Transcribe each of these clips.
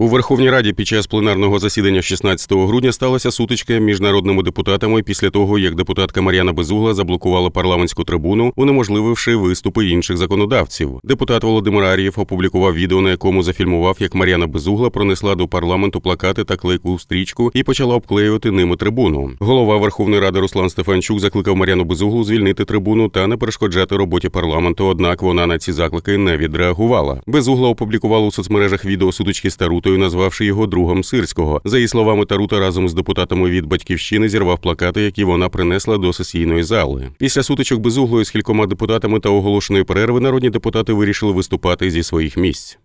У Верховній Раді під час пленарного засідання 16 грудня сталася сутичка між народними депутатами після того, як депутатка Мар'яна Безугла заблокувала парламентську трибуну, унеможлививши виступи інших законодавців. Депутат Володимир Ар'єв опублікував відео, на якому зафільмував, як Мар'яна Безугла пронесла до парламенту плакати та клейку стрічку і почала обклеювати ними трибуну. Голова Верховної Ради Руслан Стефанчук закликав Мар'яну Безуглу звільнити трибуну та не перешкоджати роботі парламенту. Однак вона на ці заклики не відреагувала. Безугла опублікувала у соцмережах відео сутички з Тарутою, назвавши його другом сирського. За її словами, Тарута разом з депутатами від батьківщини зірвав плакати, які вона принесла до сесійної зали. Після сутичок Безуглої з кількома депутатами та оголошеної перерви народні депутати вирішили виступати зі своїх місць.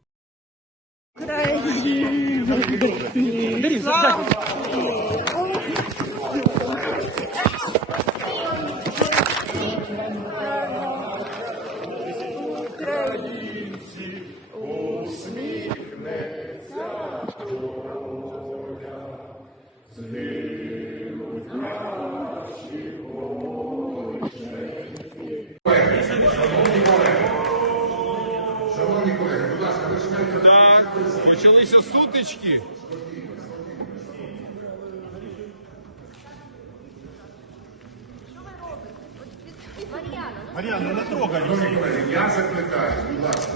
Так, почалися сутички. Шановні колеги, я закликаю, будь ласка,